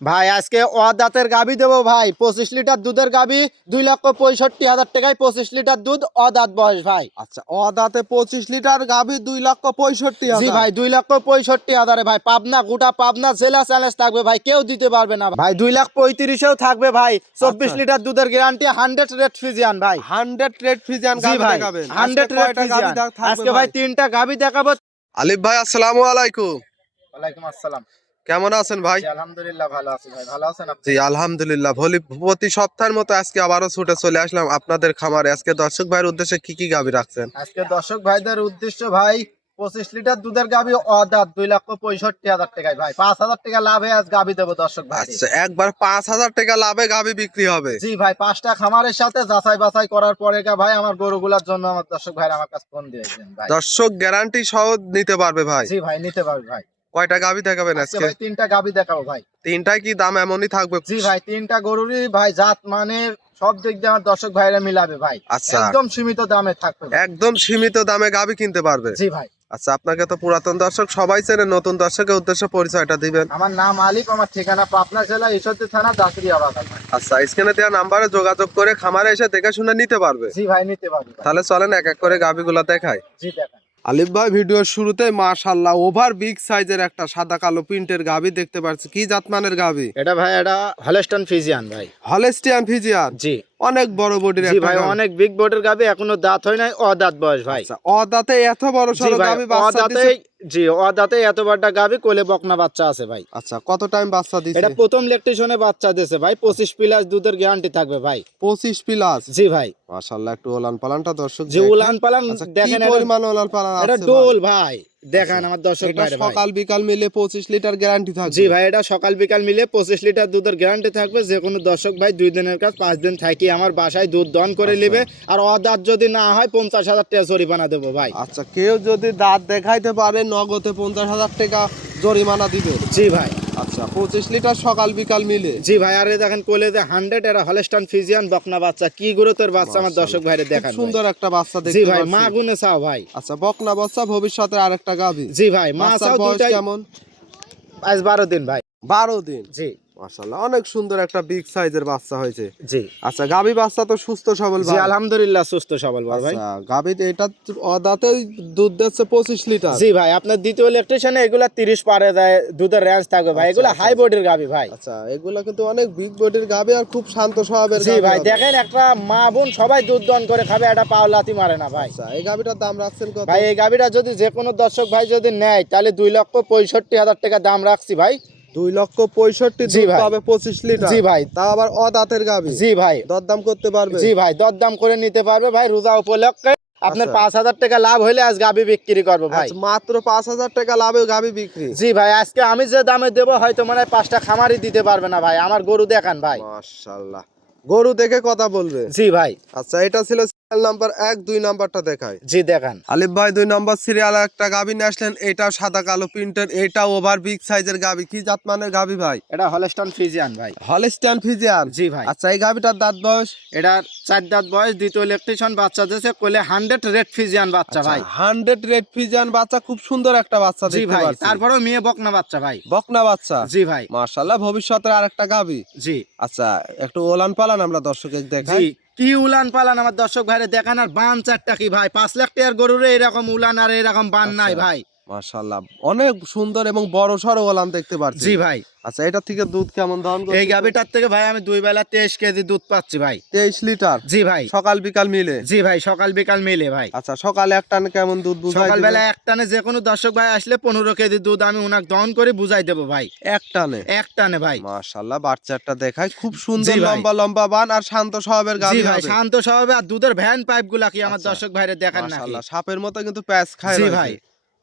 ভাই আজকে অদাতের গাবি দেবো ভাই। পঁচিশ লিটার দুধের গাবি দুই লক্ষ পঁয়ষট্টি হাজার টাকায় পঁচিশ লিটার দুধ অদাত বয়স ভাই। আচ্ছা অদাতে পঁচিশ লিটার গাভী দুই লক্ষ পঁয়ষট্টি জি হাজার। ভাই দুই লক্ষ পঁয়ষট্টি হাজারে ভাই। পাবনা গোটা পাবনা জেলা চ্যালেঞ্জ থাকবে ভাই। কেউ দিতে পারবে না ভাই। দুই লাখ পঁয়ত্রিশেও থাকবে ভাই। চব্বিশ আচ্ছা। লিটার দুধের গ্যারান্টি হান্ড্রেড রেট ফিজিয়ান ভাই। হান্ড্রেড রেট ফ্রিজিয়ান জি গাভী ভাই হান্ড্রেড রেট ফিজিয়ান আজকে ভাই তিনটা গাবি দেখাবো। আলিফ ভাই আসসালামু আলাইকুম। ওয়ালাইকুম আসসালাম। কেমন আছেন ভাই? আলহামদুলিল্লাহ ভালো আছি ভাই। ভালো আছেন আপনি? জি আলহামদুলিল্লাহ। ভলি প্রতি সপ্তাহের মতো আজকে আবারও ছুটে চলে আসলাম আপনাদের খামারে। আজকে দর্শক ভাইয়ের উদ্দেশ্যে কি কি গাভী রাখছেন? আজকে দর্শক ভাইদের উদ্দেশ্য ভাই পঁচিশ লিটার দুধের গাবি অদাত দুই লক্ষ পঁয়ষট্টি হাজার টাকায়। ভাই পাঁচ হাজার টাকা লাভে আজ গাবি দেবো দর্শক ভাই। আচ্ছা একবার পাঁচ হাজার টাকা লাভে গাভী বিক্রি হবে? জি ভাই পাঁচটা খামারের সাথে যাচাই বাছাই করার পরে গা ভাই আমার গরুগুলার জন্য আমার দর্শক ভাই আমার কাছে ফোন দিয়েছেন ভাই। দর্শক গ্যারান্টি সহ নিতে পারবে ভাই। জি ভাই নিতে পারবে ভাই। কয়টা গাভী দেখাবেন আজকে ভাই তিনটা গাবি দেখাবো ভাই। তিনটায় কি দাম এমনই থাকবে? জি ভাই তিনটা গরুরই ভাই জাত মানের সব দিক দিয়ে আমার দর্শক ভাইরা মিলাবে ভাই। আচ্ছা। একদম সীমিত দামে থাকবে। একদম সীমিত দামে গাভী কিনতে পারবে। জি ভাই। আচ্ছা আপনাকে তো পুরাতন দর্শক সবাই চেনে নতুন দর্শকের উদ্দেশ্যে পরিচয়টা দিবেন। আমার নাম আলিফ আমার ঠিকানা পাবনা জেলা ঈশ্বরদী থানা দাসরিয়া। আচ্ছা স্ক্রিনে দেওয়া নাম্বারে যোগাযোগ করে খামারে এসে দেখে শুনে নিতে পারবে। জি ভাই নিতে পারবে। তাহলে চলেন এক এক করে গাভীগুলা দেখায় জি দেখেন। আলিফ ভাই ভিডিওর শুরুতে মাশাল্লাহ ওভার বিগ সাইজের একটা সাদা কালো প্রিন্টের গাবি দেখতে পাচ্ছি কি জাতমানের গাবি? এটা ভাই এটা হলেস্টন ফিজিয়ান ভাই। হলেস্টিয়ান ফিজিয়ান জি। অনেক বড় বডির জি ভাই অনেক বিগ বডির গাবি এখনও দাঁত হয় নাই অদাঁত বয়স ভাই। আচ্ছা, অদাতে এত বড় সরো গাবি বাচ্চা দিছে জি অদাতে এত বড়টা গাবি কোলে বকনা বাচ্চা আছে ভাই। আচ্ছা কত টাইম বাচ্চা দিছে? এটা প্রথম লেকটেশনে বাচ্চা দিছে ভাই পঁচিশ প্লাস দুধের গ্যারান্টি থাকবে ভাই। 25 প্লাস জি ভাই। মাশাআল্লাহ একটু ওলান পালানটা দর্শক জি ওলান পালান আচ্ছা, দেখেন পরিমাণ ওলান পালান এটা ডোল ভাই? দেখান আমার দর্শক ভাই। সকাল বিকাল মিলে 25 লিটার গ্যারান্টি থাকবে। জি ভাই এটা সকাল বিকাল মিলে পঁচিশ লিটার দুধের গ্যারান্টি থাকবে। যে কোনো দর্শক ভাই দুই দিনের কাজ পাঁচ দিন থাকি আমার বাসায় দুধ দন করে আচ্ছা। নেবে। আর অদাত যদি না হয় পঞ্চাশ হাজার টাকা জরিমানা দেবো ভাই। আচ্ছা কেউ যদি দাঁত দেখাইতে পারে নগদে পঞ্চাশ হাজার টাকা জরিমানা দিবে। জি ভাই। আচ্ছা পঁচিশ লিটার সকাল বিকাল মিলে? জি ভাই আরে দেখেন কোলে যে হান্ড্রেড এরা হলেস্টান ফিজিয়ান বকনা বাচ্চা কি গুরুত্বের বাচ্চা আমার দর্শক ভাইরে দেখান সুন্দর একটা বাচ্চা জি ভাই মা গুনে চাও ভাই। আচ্ছা বকনা বাচ্চা ভবিষ্যতে আরেকটা গাভী। জি ভাই মা চাও দুইটাই। কেমন? আজ বারো দিন ভাই। বারো দিন? জি। মাশাআল্লাহ অনেক সুন্দর একটা বিগ সাইজের বাচ্চা হয়েছে। জি। আচ্ছা গাভী বাচ্চা তো সুস্থ সবল জি আলহামদুলিল্লাহ সুস্থ সবল ভাই। আচ্ছা এটা অদাতে দুধ দিচ্ছে পঁচিশ লিটার। জি ভাই আপনার দ্বিতীয় ইলেকট্রিশিয়ানে এগুলা তিরিশ পারে দেয় দুধের রেঞ্জ থাকবে ভাই। এগুলা হাই বডির গাবি ভাই। আচ্ছা এগুলা কিন্তু অনেক বিগ বডির আর খুব শান্ত স্বভাবের জি ভাই দেখেন একটা মা বোন সবাই দুধ দন করে খাবে একটা পাও লাতি মারে না ভাই। আচ্ছা এই গাভীটার দাম রাখছেন কত? ভাই এই গাবিটা যদি যে কোনো দর্শক ভাই যদি নেয় তাহলে দুই লক্ষ পঁয়ষট্টি হাজার টাকা দাম রাখছি ভাই। দুই লক্ষ পঁয়ষট্টি জি ভাই। পাবে পঁচিশ লিটার। জি ভাই। তা আবার অদাঁতের গাভী। জি ভাই। দরদাম করতে পারবে? জি ভাই দরদাম করে নিতে পারবে ভাই রোজা উপলক্ষে। আপনার আচ্ছা। পাঁচ হাজার টাকা লাভ হইলে আজ গাবি বিক্রি করব ভাই। আচ্ছা, মাত্র পাঁচ হাজার টাকা লাভে গাভী বিক্রি? জি ভাই আজকে আমি যে দামে দেবো হয়তো মানে পাঁচটা খামারই দিতে পারবে না ভাই। আমার গরু দেখান ভাই। মাশাআল্লাহ। গরু দেখে কথা বলবে। জি ভাই। আচ্ছা এটা ছিল নাম্বার এক দুই নাম্বারটা দেখায়। জি দেখান। আলিফ ভাই দুই নম্বর সিরিয়াল একটা গাভী নিয়ে আসলেন এটাও সাদা কালো প্রিন্টের এটা ওভার বিগ সাইজের গাভী কি জাতমানের গাভী ভাই? এটা হলেস্টন ফিজিয়ান ভাই। হলিস্টান ফিজিয়ান জি ভাই। আচ্ছা এই গাভীটার দাঁত বয়স? এটা চার দাঁত বয়স দ্বিতীয় ইলেকট্রিশিয়ান বাচ্চা দিয়েছে কোলে হান্ড্রেড রেড ফিজিয়ান বাচ্চা ভাই। হান্ড্রেড রেড ফিজিয়ান বাচ্চা খুব সুন্দর একটা বাচ্চা জি ভাই তারপরেও মেয়ে বকনা বাচ্চা ভাই। বকনা বাচ্চা? জি ভাই। মাশাআল্লাহ ভবিষ্যতের আরেকটা গাভী জি। আচ্ছা একটু ওলান পালান আমরা দর্শকের দেখাই। জি কি উলান পালান আমার দর্শক ভাইরে দেখান আর বান চারটা কি ভাই পাঁচ লাখ টাকার গরুরে এরকম উলান আর এরকম বান নাই আচ্ছা। ভাই মাশাআল্লাহ। অনেক সুন্দর এবং বড় সড়ো ওলান দেখতে পাচ্ছি। জি ভাই। আচ্ছা এটা থেকে দুধ কেমন দহন করছে? এই গাবিটার থেকে ভাই আমি দুই বেলা তেইশ কেজি দুধ পাচ্ছি ভাই। তেইশ লিটার? জি ভাই। সকাল বিকাল মিলে? জি ভাই সকাল বিকাল মিলে ভাই। আচ্ছা সকালে এক টানে কেমন দুধ বুঝাই সকালবেলা দিবেন? এক টানে যে কোনো দর্শক ভাই আসলে পনেরো কেজি দুধ আমি উনাকে দহন করে বুঝাই দেবো ভাই। এক টানে? এক টানে ভাই। মাশাআল্লাহ বাচ্চাটা দেখায় খুব সুন্দর লম্বা লম্বা বান আর শান্ত স্বভাবের জি ভাই শান্ত স্বভাবে আর দুধের ভ্যান পাইপগুলা কি আমার আচ্ছা। দর্শক ভাইরে দেখান না মাশাআল্লাহ সাপের মতো কিন্তু প্যাচ খায় জি ভাই।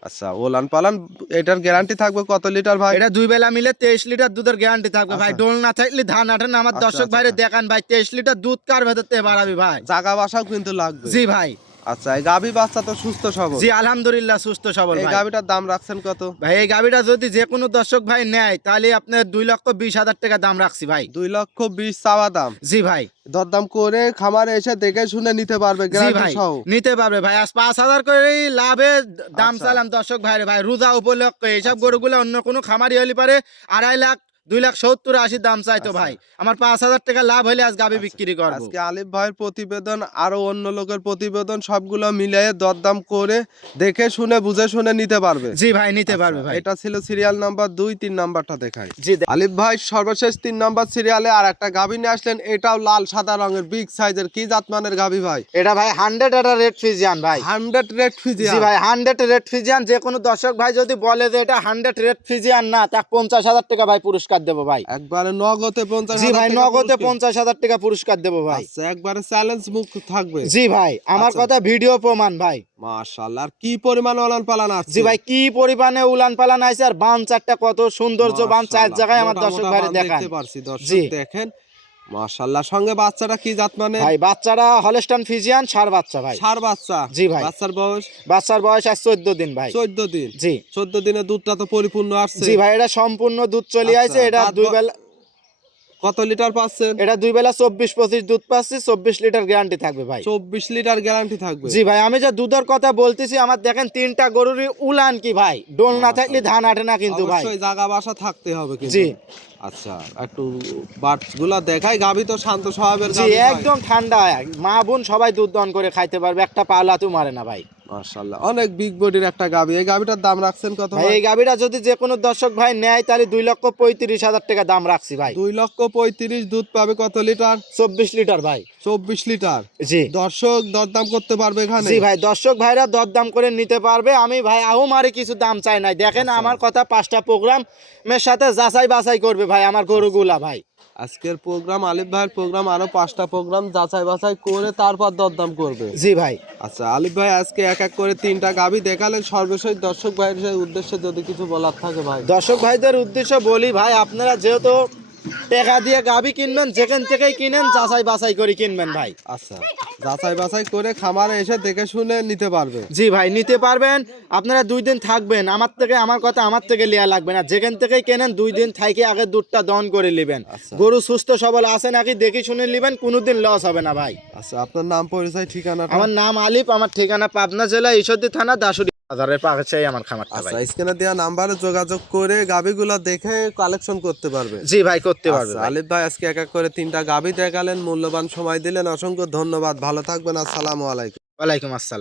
আচ্ছা ওলান পালান এটার গ্যারান্টি থাকবে কত লিটার ভাই? এটা দুই বেলা মিলে তেইশ লিটার দুধের গ্যারান্টি থাকবে ভাই। আচ্ছা। ডোল না থাকলে ধান আঠেন আমার আচ্ছা, দর্শক আচ্ছা, ভাইরে আচ্ছা। দেখান ভাই তেইশ লিটার দুধ কার ভেতর তে বাড়াবি ভাই? জাগা বাসাও কিন্তু লাগবে। জি ভাই। আচ্ছা এই গাভী বাচ্চা তো সুস্থ সবল। জি আলহামদুলিল্লাহ সুস্থ সবল এই গাভীটার দাম রাখছেন কত? ভাই এই গাবিটা যদি যে কোনো দর্শক ভাই নেয় তাহলে আপনার দুই লক্ষ বিশ হাজার টাকা দাম রাখছি ভাই। দুই লক্ষ বিশ চাওয়া দাম। জি ভাই। দরদাম করে খামারে এসে দেখে শুনে নিতে পারবে ভাই নিতে পারবে ভাই। আজ পাঁচ হাজার করে লাভে দাম আচ্ছা। চালাম দর্শক ভাইরে ভাই। রোজা উপলক্ষে এইসব গরুগুলো অন্য কোনো খামারি হলে পারে আড়াই লাখ দুই লাখ সত্তর আশি দাম চাইতো আচ্ছা। ভাই। আমার পাঁচ হাজার টাকা লাভ হলে আজ গাবি বিক্রি করব। আজকে আলিফ ভাইয়ের প্রতিবেদন আরও অন্য লোকের প্রতিবেদন সবগুলো মিলিয়ে দরদাম করে দেখে শুনে বুঝে শুনে নিতে পারবে। জি ভাই নিতে পারবে আচ্ছা, ভাই। এটা ছিল সিরিয়াল নাম্বার দুই তিন নাম্বারটা দেখাই। জি আলিফ ভাই সর্বশেষ তিন নাম্বার সিরিয়ালে আর একটা গাভী নিয়ে আসলেন। এটাও লাল সাদা রঙের বিগ সাইজের কি জাতমানের গাভী ভাই? এটা ভাই হান্ড্রেড একটা রেড ফিজিয়ান ভাই। হান্ড্রেড রেড ফিজি জি ভাই হান্ড্রেড রেড ফিজিয়ান যে কোনো দর্শক ভাই যদি বলে যে এটা হান্ড্রেড রেড ফিজিয়ান না তাক পঞ্চাশ হাজার টাকা ভাই পুরস্কার দেবো ভাই। একবারে নগদে পঞ্চাশ জি ভাই নগদে পঞ্চাশ হাজার টাকা পুরস্কার দেবো ভাই। আচ্ছা একবারে চ্যালেঞ্জ মুক্ত থাকবে। জি ভাই আমার আচ্ছা। কথা ভিডিও প্রমাণ ভাই। মাশাআল্লাহ আর কি পরিমাণ ওলান পালান আছে জি ভাই কি পরিমাণে উলান পালান আছে আর চারটা কত সৌন্দর্য চার জায়গায় আমার দর্শক ভাই বান দেখতে পারছি। দর্শক দেখেন মাশাআল্লাহ। সঙ্গে বাচ্চাটা কি জাত মানে? ভাই বাচ্চারা হলস্টান ফিজিয়ান সার বাচ্চা ভাই। সার বাচ্চা? জি ভাই। বাচ্চার বয়স? বাচ্চার বয়স আর চোদ্দ দিন ভাই। চোদ্দ দিন? জি। চোদ্দ দিনে দুধটা তো পরিপূর্ণ আসছে। জি ভাই এটা সম্পূর্ণ দুধ চলে আচ্ছা, আইছে এটা দাঁত দুই বেলা কত লিটার পাচ্ছেন? এটা দুই বেলা চব্বিশ পঁচিশ দুধ পাচ্ছি চব্বিশ লিটার গ্যারান্টি থাকবে ভাই। চব্বিশ লিটার গ্যারান্টি থাকবে। জি ভাই আমি যে দুধের কথা বলতেছি আমার দেখেন তিনটা গরুরই উলান কি ভাই? ডোল না থাকলে ধান আটে না কিন্তু ভাই। জাগা বাসা থাকতে হবে জি। আচ্ছা একটু বাটসগুলা দেখাই গাবি তো শান্ত স্বভাবের জি একদম ঠান্ডা। মা বোন সবাই দুধ দন করে খাইতে পারবে একটা পাওলা তো মারে না ভাই। মাশাআল্লাহ। অনেক বিগ বডির একটা গাবি। এই গাবিটার দাম রাখছেন কত ভাই এই গাভিটা যদি যে কোনো দর্শক ভাই নেয় তাহলে দুই লক্ষ পঁয়ত্রিশ হাজার টাকা দাম রাখছি ভাই। দুই লক্ষ পঁয়ত্রিশ দুধ পাবে কত লিটার? চব্বিশ লিটার ভাই। চব্বিশ লিটার। জি। দর্শক দরদাম করতে পারবে এখানে? জি ভাই দর্শক ভাইরা দরদাম করে নিতে পারবে। আমি ভাই আহু মারে কিছু দাম চাই নাই। দেখেন আচ্ছা। আমার কথা পাঁচটা প্রোগ্রামের সাথে যাচাই বাছাই করবে ভাই আমার গরুগুলা ভাই। আজকের প্রোগ্রাম আলিফ ভাইয়ের প্রোগ্রাম আরও পাঁচটা প্রোগ্রাম যাচাই বাছাই করে তারপর দরদাম করবে। জি ভাই। আচ্ছা আলিফ ভাই আজকে এক এক করে তিনটা গাবি দেখালেন। সর্বশেষ দর্শক ভাইয়ের উদ্দেশ্যে যদি কিছু বলার থাকে ভাই। দর্শক ভাইদের উদ্দেশ্য বলি ভাই আপনারা যেহেতু টাকা দিয়ে গাবি কিনবেন যেখান থেকেই কিনেন যাচাই বাছাই করে কিনবেন ভাই। আচ্ছা যাচাই বাছাই করে খামারে এসে দেখে শুনে নিতে পারবে। জি ভাই নিতে পারবেন। আপনারা দুই দিন থাকবেন। আমার থেকে আমার কথা আমার থেকে লিয়া লাগবে না। যেখান থেকেই কেনেন দুই দিন থাইকে আগে দুধটা দহন করে নেবেন। আচ্ছা। গরু সুস্থ সবল আছে নাকি দেখে শুনে নেবেন কোনোদিন লস হবে না ভাই। আচ্ছা আপনার নাম পরিচয় ঠিকানা আমার নাম আলিফ আমার ঠিকানা পাবনা জেলা ঈশ্বরদী থানা দাসুরি। বাজারের পাশেই আমার খামারটা ভাই। আচ্ছা স্ক্রিনে দেওয়া নাম্বারে যোগাযোগ করে গাবিগুলো দেখে কালেকশন করতে পারবে। জি ভাই করতে পারবে আচ্ছা, ভাই। আলিফ ভাই আজকে এক এক করে তিনটা গাবি দেখালেন মূল্যবান সময় দিলেন অসংখ্য ধন্যবাদ ভালো থাকবেন আসসালামু আলাইকুম। ওয়ালাইকুম আসসালাম।